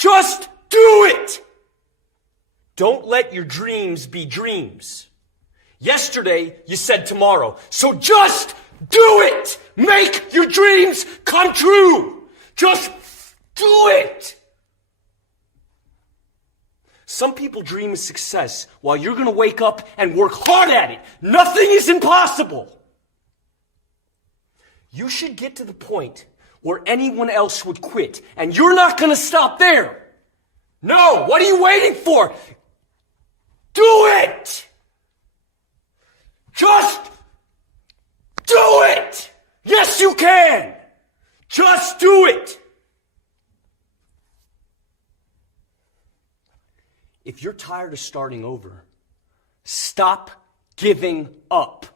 Just do it! Don't let your dreams be dreams. Yesterday, you said tomorrow. So just do it! Make your dreams come true! Just do it! Some people dream of success while you're gonna wake up and work hard at it. Nothing is impossible. You should get to the point where anyone else would quit, and you're not gonna stop there. No, what are you waiting for? Do it! Just do it! Yes, you can! Just do it! If you're tired of starting over, stop giving up.